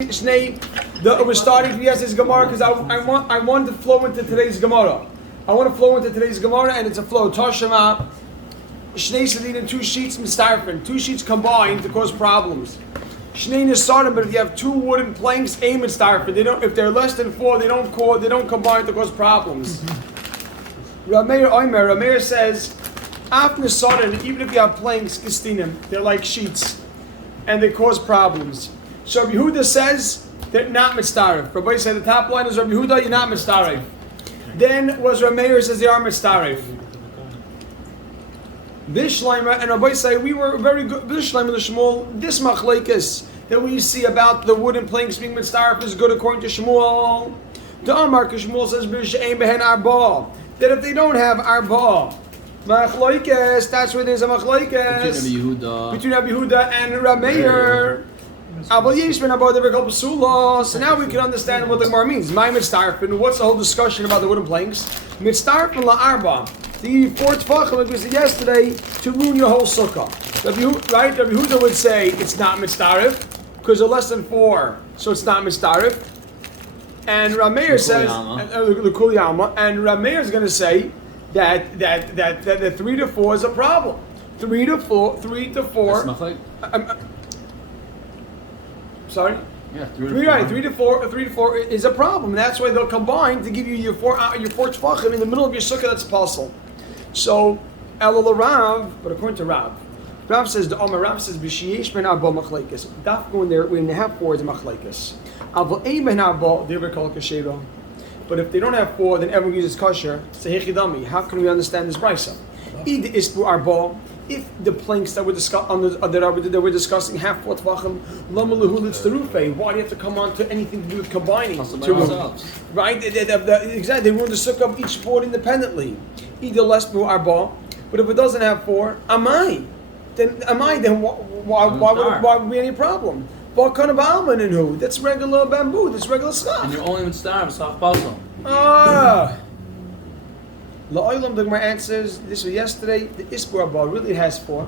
We're starting to yesterday's Gemara because I want to flow into today's Gemara. I want to flow into today's Gemara, and it's a flow. Toshima, Shnei Sedin, and two sheets mistarfin. Two sheets combined to cause problems. Shnei Nisarim, but if you have two wooden planks, aim mistarfin. They don't. If they're less than four, they don't combine to cause problems. Rameir says, Af Nisarim, even if you have planks, Kistinim, they're like sheets, and they cause problems. So Rabbi Yehuda says they're not mitzaref. Rabbi said the top line is Rabbi Yehuda, you're not mitzaref. Then was Rameir says they are mitzaref. Bishleima and Rabbi say we were very good. Bishleima the Shmuel, this machlekes that we see about the wooden planks being mitzaref is good according to Shmuel. The Amar Shmuel says b'she'ein behen arba, that if they don't have arba, machlekes, that's where there's a machlekes between Rabbi Yehuda and Rameir. So now we can understand what the Gemara means. My mitzarfin. What's the whole discussion about the wooden planks? Mitzarfin la'arba. The fourth tefachim, like we said yesterday, to ruin your whole sukkah. Right? Rabbi Yehuda would say it's not mitzaref because they're less than four, so it's not mitzaref. And Rameir says the Kul Yama, and Rameir is going to say that the 3 to 4 is a problem. 3 to 4. Sorry? Yeah, 3 to 4 is a problem. And that's why they'll combine to give you your four tefachim in the middle of your sukkah. That's possible. So, Elul Rav, but according to Rav says the Omer Rav says b'shiyesh ben arba machlekes. Daf going there when they have 4 is a machlekes. Avol ein ben arba they were called kashera. But if they don't have 4, then everyone uses kosher. Sehechidami. How can we understand this brisa? Id ispu arba. If the planks that we're discussing have 4 tvachim, lama lehulitz terufe. Why do you have to come on to anything to do with combining? Right? Exactly. They ruin the sukkah of each 4 independently. Either less bu arba, but if it doesn't have 4, amai. Then why would be any problem? What kind of almond and who? That's regular bamboo. That's regular stuff. And you're only with starve, soft puzzle. La'olam, the Gemara answers, this was yesterday, the Isbur Abba really has 4.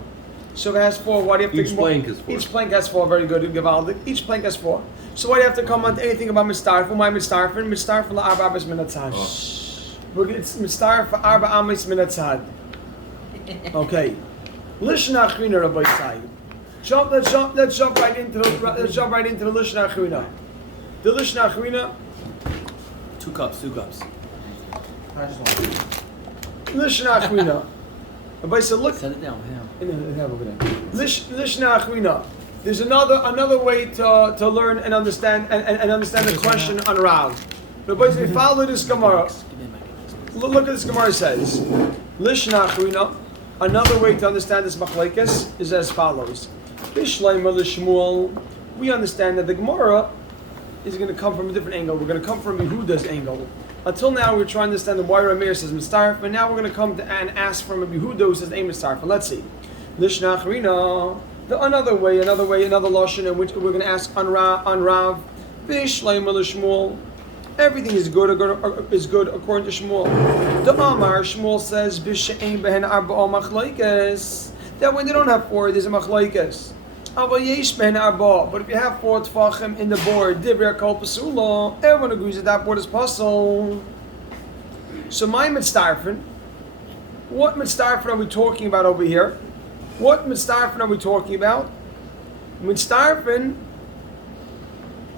So if it has 4, why do you have to... Each plank has 4. Each plank has 4, very good, Gavaldik. Each plank has 4. So why do you have to come on to anything about Mistarf? Why Mistarfin? Mistarfin la'arba amis minatzad. It's Mistarf for arba amis minatzad. Okay. Lishna Achrina Rabbi Sai. Let's jump right into the Lishna Achrina. The Lishna Achrina... 2 cups. Lishna Achrina. Everybody said, look. Set it down. Lishna Achrina. There's another way to learn and understand and understand the question on Rav. Everybody said, follow this Gemara. Look at this Gemara says. Lishna Achrina. Another way to understand this machlekes is as follows. Bishleima l'Shmuel. We understand that the Gemara is going to come from a different angle. We're going to come from Yehuda's angle. Until now, we were trying to understand why Rameir says Mistarf, but now we're going to come to and ask from Rabbi Yehuda who says Ein Mistarf. Let's see. Lishna Achrina. Another lashon in which we're going to ask on Rav. Bishleima l'Shmuel. Everything is good according to Shmuel. The Amar Shmuel says B'she'ein behen arba'a machlekes. That when they don't have 4, there's a machlekes. But if you have 4 tefachim in the board, divrei kol pasula, everyone agrees that board is pasul. So my mitzarfin, what mitzarfin are we talking about over here? What mitzarfin are we talking about? Mitzarfin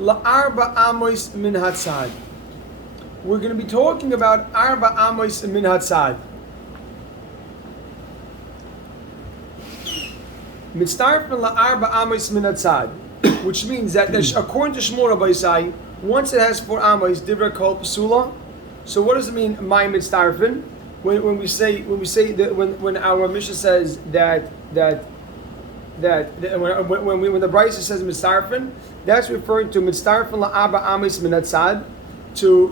la'arba amos min hatzad. We're going to be talking about arba amos min hatzad. Mitzarfin la'arba amos min hatzad, which means that according to Shmuel Rabbi Sai, once it has 4 amos, divrei kol pasula. So what does it mean? My mitzarfin. When our Mishnah says that when the Brisa says mitzarfin, that's referring to mitzarfin la'arba amos min hatzad to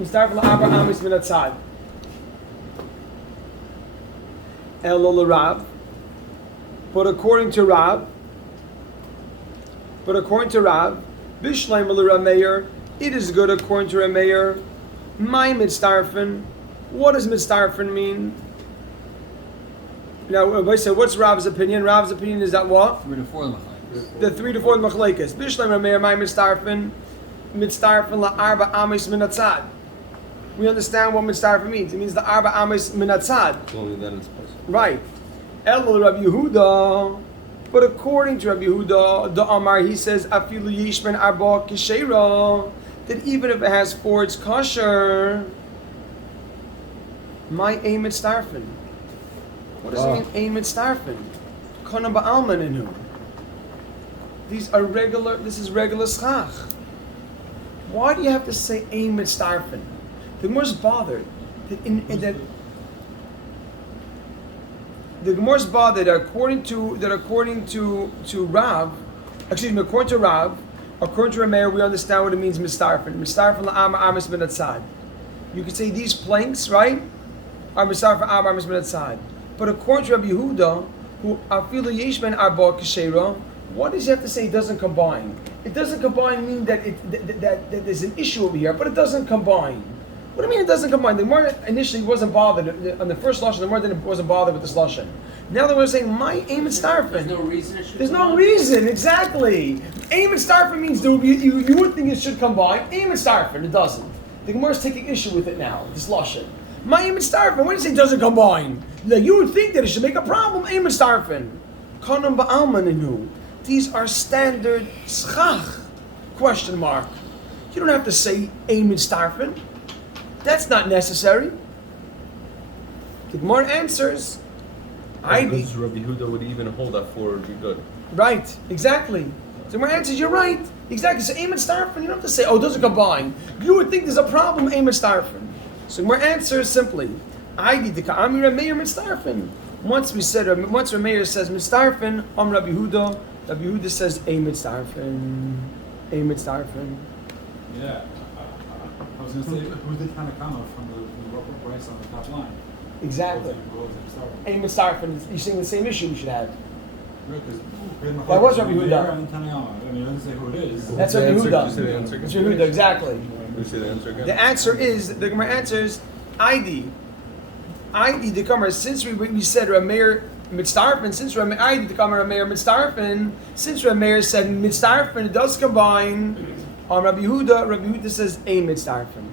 mitzarfin la'arba amos min hatzad. Elul Rav, but according to Rav, Bishleim Rameir, it is good according to Rameir. My mitzarfin. What does mitzarfin mean? Now, if I say, what's Rav's opinion? Rav's opinion is that what? 3 to 4 The 3 to 4 machlekes. Bishlam Rameir my mitzdarfen la'arba amis min hatzad. We understand what mitzdarfen means. It means the arba amis min hatzad. Only then it's possible. Right. El Rabbi Yehuda. But according to Rabbi Yehuda, the Amar, he says, Afilu yishman arba kisheira, that even if it has 4, it's kosher. My aim at starfen. What does it mean, aim at starfen? Kana ba'alman inu. These are regular, this is regular schach. Why do you have to say aim at starfen? The Gemara's bothered that the Gemara's bothered that according to Rav, according to Rav, according to Rameir, we understand what it means mistarfen. Mistarfen la'amar amis min hatzad. You could say these planks, right, are mistarfen amar amis min hatzad. But according to Rabbi Yehuda, who afilu yeshman arba kashera, what does he have to say? It doesn't combine. It doesn't combine mean that that there's an issue over here, but it doesn't combine. What do you mean it doesn't combine? The Gemara initially wasn't bothered on the first lashon. The Gemara wasn't bothered with this lashon. Now the Gemara is saying my aim and starfen. There's no reason it should. There's no reason exactly. Aim and starfen means you would think it should combine. Aim and starfen, it doesn't. The Gemara is taking issue with it now. This lashon. My aim and starfen. When you say it doesn't combine, like, you would think that it should make a problem. Aim and starfen. Kanam ba'almaninu. These are standard schach. Question mark. You don't have to say aim and starfen. That's not necessary. The Gemara answers. Because Rabbi Huda would even hold that 4 would be good. Right, exactly. So Gemara answers, you're right. Exactly. So aim and starfen, you don't have to say, oh, it doesn't combine. You would think there's a problem, aim and starfen. So Gemara answers simply, I need the Ka'ami Rameir mitzdarfen. Once Rameir says mitzdarfen, Rabbi Huda says aim mitzdarfen. Aim mitzdarfen. Yeah. I was going to say, who did Tanakama from the Roper price on the top line? Exactly. Aim mitzdarfen. You're saying the same issue we should have. That was Rabbi Huda. I mean, it doesn't say who it is. That's Rabbi Huda. You say the answer again? It's Rabbi Huda, exactly. You say the answer again? The answer is, the Gemara answers, ID, the Gemara, since we said Rameir mitzdarfen, since Rameir, the Gemara Rameir mitzdarfen, since Rameir said mitzdarfen, it does combine. On Rabbi Yehuda says a mitzdarfen.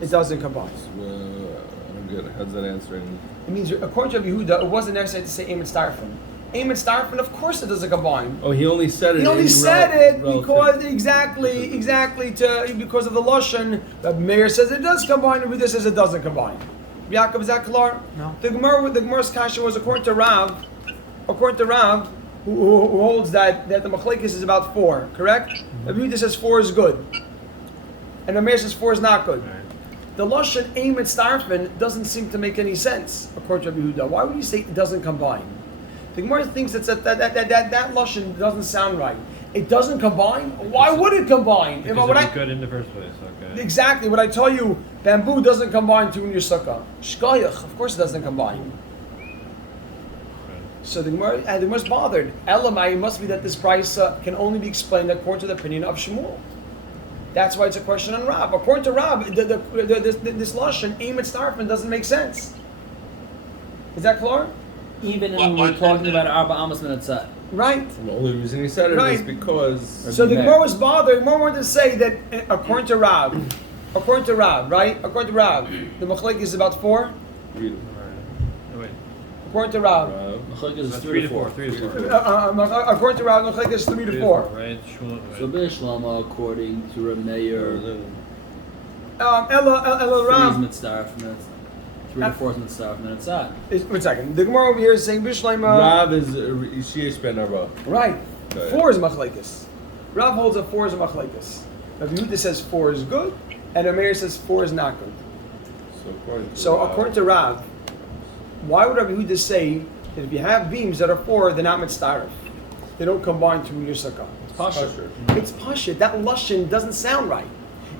It doesn't combine. I don't get it. How's that answering? It means, according to Rabbi Yehuda, it wasn't necessary to say a mitzdarfen. A mitzdarfen, of course it doesn't combine. Oh, he only said it. He only said it because relative. exactly because of the lashon. Rabbi Meir says it does combine, and Yehuda says it doesn't combine. Yaakov, is that clear? No. The Gemara's kasha was according to Rav, who holds that the machlekes is about 4, correct? Rabbi Yehuda says 4 is good, and Rabbi Meir says 4 is not good. The lashon aim mitzdarfen doesn't seem to make any sense according to Rabbi Yehuda. Why would you say it doesn't combine? The Gemara thinks that lashon doesn't sound right. It doesn't combine? Why would it combine? Because it was good in the first place, okay. Exactly. When I tell you bamboo doesn't combine to in your sukkah. Shkoyach, of course it doesn't combine. So the Gemara's bothered. Elamai, it must be that this price can only be explained according to the opinion of Shmuel. That's why it's a question on Rav. According to Rav, this lashon, aim at starfen, doesn't make sense. Is that clear? Even when we're talking about Arba Amos min hatzad. Right. The only reason he said it is because. So the Gemara was bothered. The Gemara wanted to say that according to Rav, right? According to Rav, the machlek is about 4. Read it. Oh, wait. According to Rav, Machlekes is 3 to 4. 3 to 4. according to Rav, the machlek is 3 to 4. Right? Shmuel, So Bishlama, according to Rameir, Ella 3 Rav. is mitzdarfen. 3 to 4 is mitzdarfen min hatzad. 1 second. The Gemara over here is saying Bishlema. Rav is Yishiyesh ben Arba. Right. Okay. 4 is machlekes. Rav holds that 4 is a machlekes. Rabbi Yehuda says 4 is good, and Rameir says 4 is not good. According to Rav, why would Rabbi Yehuda say that if you have beams that are 4, they're not mitzdaref? They don't combine to your sukkah. It's pashut. It's pashut. That lashon doesn't sound right.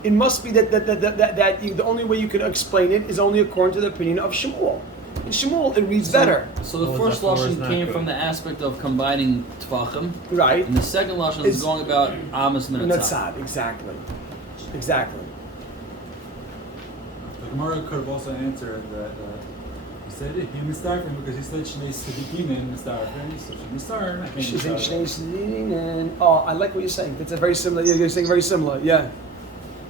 It must be that the only way you can explain it is only according to the opinion of Shmuel. In Shmuel, it reads better. So the Well, first that 4 is lashon not came good. from the aspect of combining tvachim, Right. and the second lashon It's- is going about Amos min hatzad. Natzad, exactly. The Gemara could have also answered that said he mistarfin because he said Shnei Sedikin and mistarfin, so she mistarfin. I She's saying think Shnei and I like what you're saying. That's a very similar. You're saying very similar. Yeah,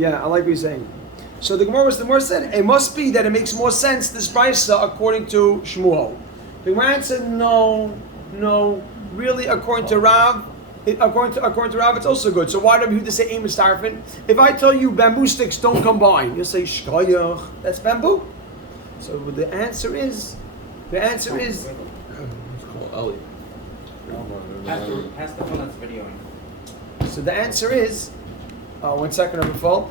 I like what you're saying. So the Gemara said it must be that it makes more sense this brisa according to Shmuel. The Gemara said no, really according to Rav. According to Rav, it's also good. So why do you say aim starfin? If I tell you bamboo sticks don't combine, you say shkoyach. That's bamboo. So the answer is. It's called Ali. Pass the phone that's videoing. So the answer is. 1 second, Rabbi Fall.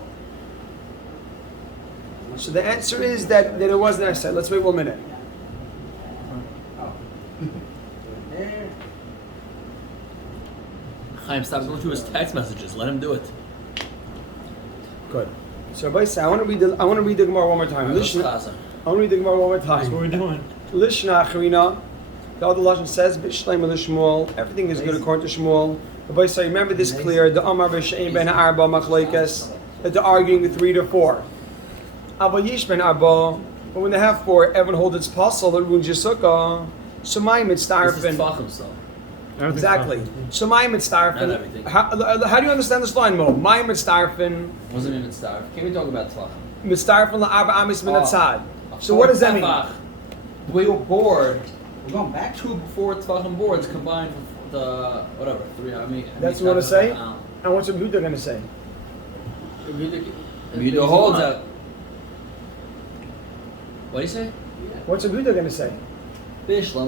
So the answer is that it wasn't necessary. Let's wait 1 minute. Chaim, stop going through his text messages. Let him do it. Good. So Rabbi say, I want to read the Gemara one more time. Listen. I want to read the Gemara one more time. That's what we're doing. Lishna Achrina. The other Lashon says, B'Shleim Shmuel. Everything is good according to Shmuel. Rabbi say, remember this clear. The Amar B'Shein Ben Arba Machlekes. That they're arguing the 3 to 4. Abba Yish Ben Arba. But when they have 4, everyone holds its puzzle that ruins your sukkah. So my This is mitzdarfin. Tvachim still. Exactly. So my Not mitzdarfin. everything. How do you understand this line, Mo? My mitzdarfin. Wasn't even starved. Can we talk about Tvachim? Mitzdarfin la'arba amis min atzad. So what does that mean? The way you're bored, We're going back. 2 4 Tvachim boards combined with the whatever 3. I mean, That's what you want to say? And what's Yehuda going to say? Yehuda holds out. What do you say? What's Yehuda going to say? Bishlam.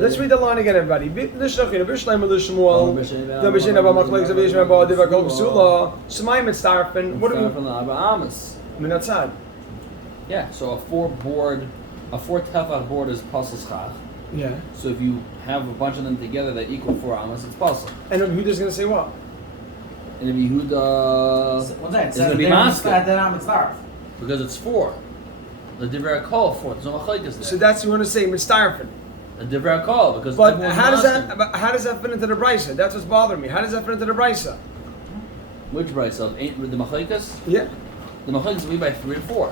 Let's read the line again, everybody. B'Shleim Shmuel. The B'Shin Abba Machlekes of Yishmael Abba Diva Kol Psula. Shemai mitzdarfin. What do we? From the Abba Amos. Min atzad. Yeah, so a 4 tefach board is pasal schach. Yeah. So if you have a bunch of them together that equal 4 amos, it's pasal. And Yehuda's going to say what? And if Yehuda What's that? is going to be masked Then I'm starved. because it's 4. The divrei kol 4. There's no machlekes there. So that's what you want to say mitzdarfin. The divrei kol because But everyone's how does masking. that? How does that fit into the brisa? That's what's bothering me. How does that fit into the brisa? Which brisa of ain't with the machlekes? Yeah. The machlekes will be by 3 to 4.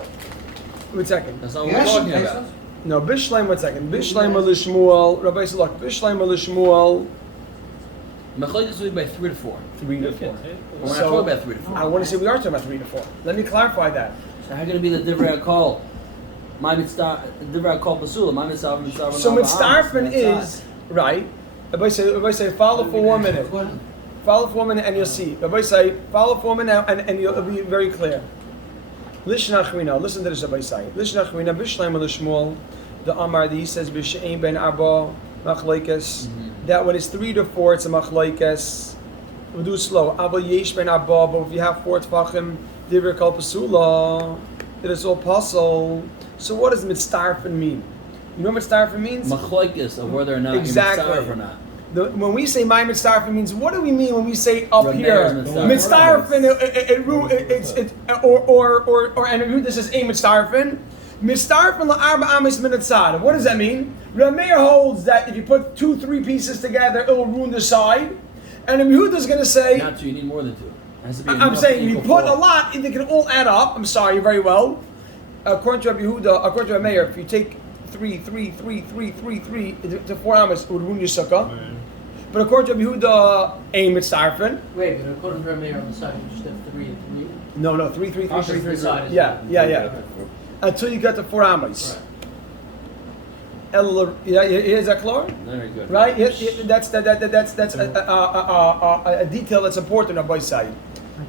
1 second. That's not what we're talking about. No, Bishleim, 1 second. Bishleim Shmuel. Rabbi said, look, Bishleim Shmuel. Machlekes will be by 3 to 4. 3 to 4. But we're not So- talking about 3 to 4. I want to say we are talking about 3 to 4. Let me clarify that. So how can it be the divrei kol? My mitzvah, divrei kol pasula. My mitzvah. So mitzdarfin is right. Rabbi say follow for 1 minute. Follow for 1 minute and you'll see. Rabbi say follow for 1 minute and it'll be very clear. Lishna Achrina. Listen to this, Rabbi say. Lishna Achrina Bishleim Shmuel. The Amar that he says B'Shein Ben Arba Machlekes. That when it's 3 to 4, it's a Machlekes. We'll do it slow. Abba Yesh Ben Arba. But if you have 4 Tvachim, Divrei Kol Pasula, it is all puzzle. So what does mitzdarfin mean? You know what mitzdarfin means? Machlekes of whether or not Exactly. you're mitzvah or not. When we say my mitzdarfin means, what do we mean when we say up Rameir's here? mitzdarfin. Mitzdarfin, and this is a mitzdarfin. Mitzdarfin la'arba amis min atzad. What does that mean? Rameir holds that if you put 2, 3 pieces together, it will ruin the side. And Yehuda is going to say, Not 2, you need more than 2. It has to be I'm enough saying to you equal put 4. a lot, they can all add up. I'm sorry, very well. According to Rabbi Yehuda, according to Rameir, if you take 3 to 4 amos, it would ruin your sukkah. But according to Rabbi Yehuda, aim mitzdarfin. Wait, but according to Rameir on the side, you just have 3 and 3. No, 3. Oh, so the side is- Yeah. Until you get to 4 amos. Here's that clear? Very good. Right? That's a detail that's important on both sides.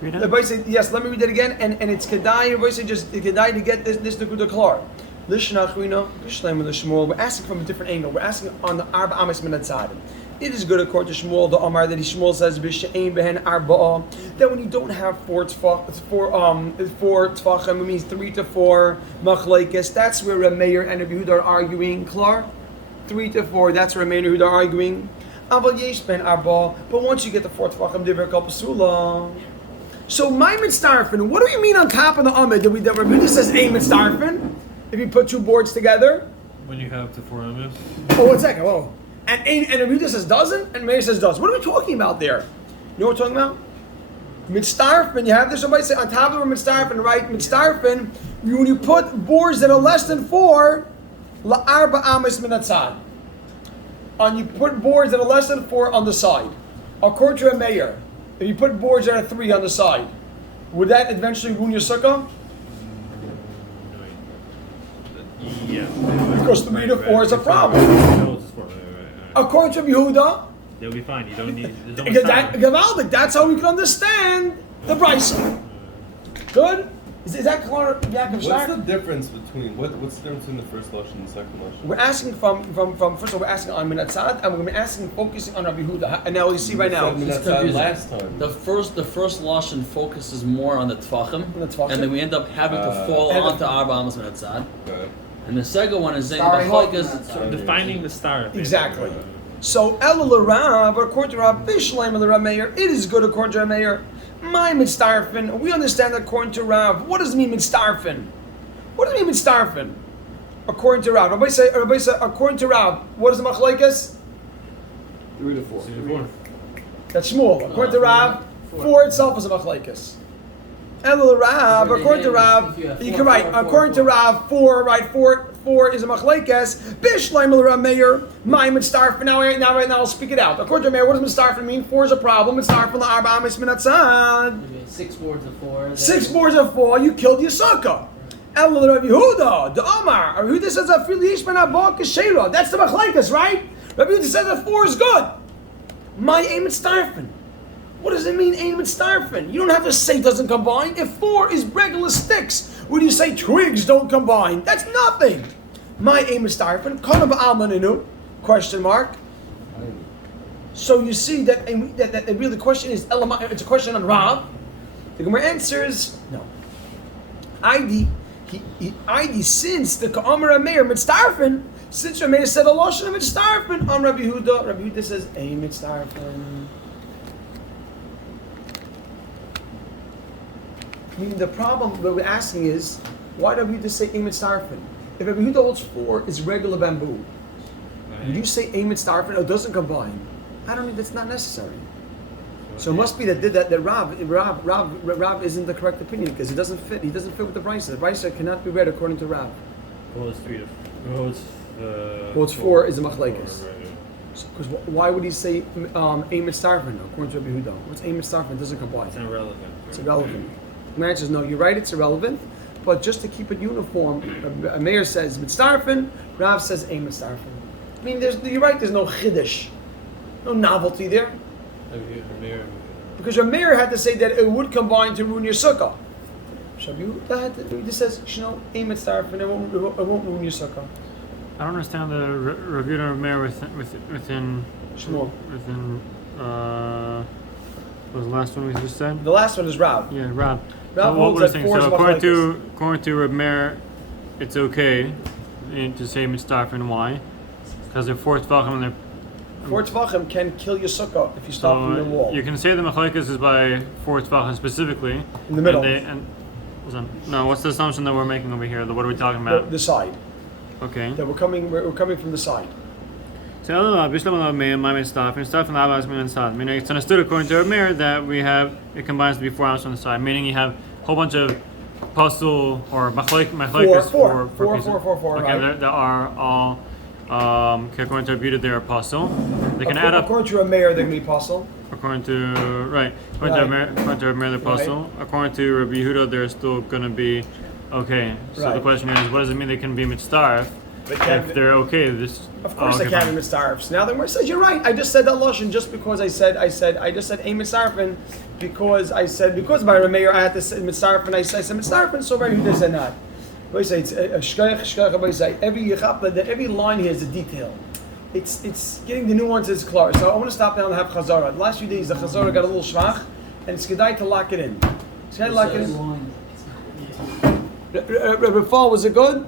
The boy said, yes, let me read it again, and it's kedai. The boy said, just kedai to get this to the klar. Lishna Achrina, Bishleim Shmuel. We're asking from a different angle. We're asking on the Arba Amis Min Atzad. It is good according to Shmuel, the Amar that Shmuel says B'Shein Behen Arba, that when you don't have 4 tefachim, it means 3 to 4 machlekes. That's where Rameir and Rabbi Yehuda are arguing. Klar, 3 to 4. That's where Rameir and Yehuda are arguing. Aval Yesh Ben Arba, but once you get the 4 tefachim, Divrei Kol Pasula. So my mitzdarfin, what do you mean on top of the Amid that Rabbi Yehuda says a mitzdarfin? If you put 2 boards together? When you have the 4 amos. Oh, 1 second, whoa. And Rabbi Yehuda says doesn't, and Meir says does. What are we talking about there? You know what we're talking about? Mitzdarfin, you have this, somebody say on top of the mitzdarfin, right? Mitzdarfin, when you put boards that are less than 4, la'arba amis min hatzad. And you put boards that are less than 4 on the side. According to a mayor, if you put boards that are 3 on the side, would that eventually ruin your sukkah? Yeah. Because 3 to 4 is a problem. No, it's 4. Right. According to Yehuda, They'll be fine. You don't need. There's no Gavaldik, that's how we can understand the Brisa. Good? Is that clear, Yaakov What's Stark? the difference between what's the difference between the first lashon and the second lashon? We're asking from first of all, we're asking on Minatzad, and we're going to be asking, focusing on Rabbi Yehuda. And now you see right now, You said It's Minatzad confusing. last time. The first lashon focuses more on the tvachim, The tvachim. and then we end up having to fall And- onto arba amos min hatzad. Okay. And the second one is saying Starry hope machlokes. min hatzad. Defining the star. exactly. So Elul Rav, according to Rav Bishleim of the Rav Meir, it is good according to Rav Meir. My mitzdarfin, we understand that according to Rav. What does it mean mitzdarfin? What does it mean mitzdarfin? According to Rav, everybody say according to Rav. What is the machlokes? 3 to 4. 4. That's small. According to Rav, 4 itself is a machlokes. Elul Rav, according to Rav, you can write. According to Rav, 4, right? 4 is a machlekes. Bishleim el Rav Meir, my mitzdarfin. Now I'll speak it out. According to Rav Meir, what does mitzdarfin mean? 4 is a problem. Mitzdarfin la'arba amis min hatzad. 6 boards of 4. 6 boards of 4, you killed your sukkah. El Rav Yehuda, the Omar. Rav Yehuda says afili yishman abok keshera. That's the machlekes, right? Rav Yehuda says that 4 is good. My aim mitzdarfin. What does it mean, aim mitzdarfin? You don't have to say it doesn't combine. If 4 is regular sticks, when you say twigs don't combine, that's nothing. My aim is starfin. Question mark. So you see that really the question is it's a question on Rav. The Gemara answers no. ID since the Ka'amar Meir mitzdarfin, since Rav Meir said a lashon of mitzdarfin on Rabbi Yehuda. Rabbi Yehuda says aim mitzdarfin. Meaning the problem that we're asking is, why do Rabbi Yehuda say Emet Starfin? If Rabbi Yehuda holds 4 is regular bamboo, would you say Emet Starfin? It doesn't combine. I don't think that's not necessary. So it must be that Rav isn't the correct opinion because it doesn't fit. He doesn't fit with the Brisa. The Brisa cannot be read according to Rav. Well, it's 3 to 4. Well, it's 4 is a machlekes. Right. Because why would he say Emet Starfin according to Rabbi Yehuda? What's Emet Starfin? It doesn't combine. It's irrelevant. It's irrelevant. The answer is no. You're right. It's irrelevant, but just to keep it uniform, a mayor says mitzdarfin, Rav says a mitzdarfin. I mean, you're right. There's no chiddush, no novelty there, because your mayor had to say that it would combine to ruin your sukkah. He just says, a mitzdarfin, it won't ruin your sukkah. I don't understand the review of mayor within Shmuel. What was the last one we just said? The last one is Rav. Yeah, Rob. Rav What holds we're that saying, 4 is so machlekes. according to Reb Meir, it's okay to say mitzdarfin. Why? Because they're 4 tvachim and they're 4 tvachim can kill your sukkah if you stop from the wall. you can say the machlekes is by 4 tvachim specifically. In the middle. No, what's the assumption that we're making over here? What are we talking about? The side. Okay. That we're coming from the side. Meaning it's understood according to Reb Meir that it combines to be 4 ounces on the side. Meaning you have a whole bunch of puzzle or machlekes Four, pieces. Okay, right. that are all according to Reb Yehuda they're apostle. They can add up According to a mayor, they're going to be apostle. according to Reb Meir they're apostle. According to Reb Yehuda they're still gonna be okay. So the Right. question is, what does it mean they can be mitzdarf if they're okay? Of course, they okay, can't fine. be mitzdarfs. Now the Gemara says you're right. I just said that lashon just because I just said a mitzdarfin because by Rameir I had to say mitzdarfin. I said mitzdarfin. So very who said not. But I say it's a shkayach. But I say every line here is a detail. It's getting the nuances clear. So I want to stop now and have chazara. The last few days the chazara got a little shvach, and it's kedai to lock it in. It's kedai to lock it in. Rabbi Fall, was it good?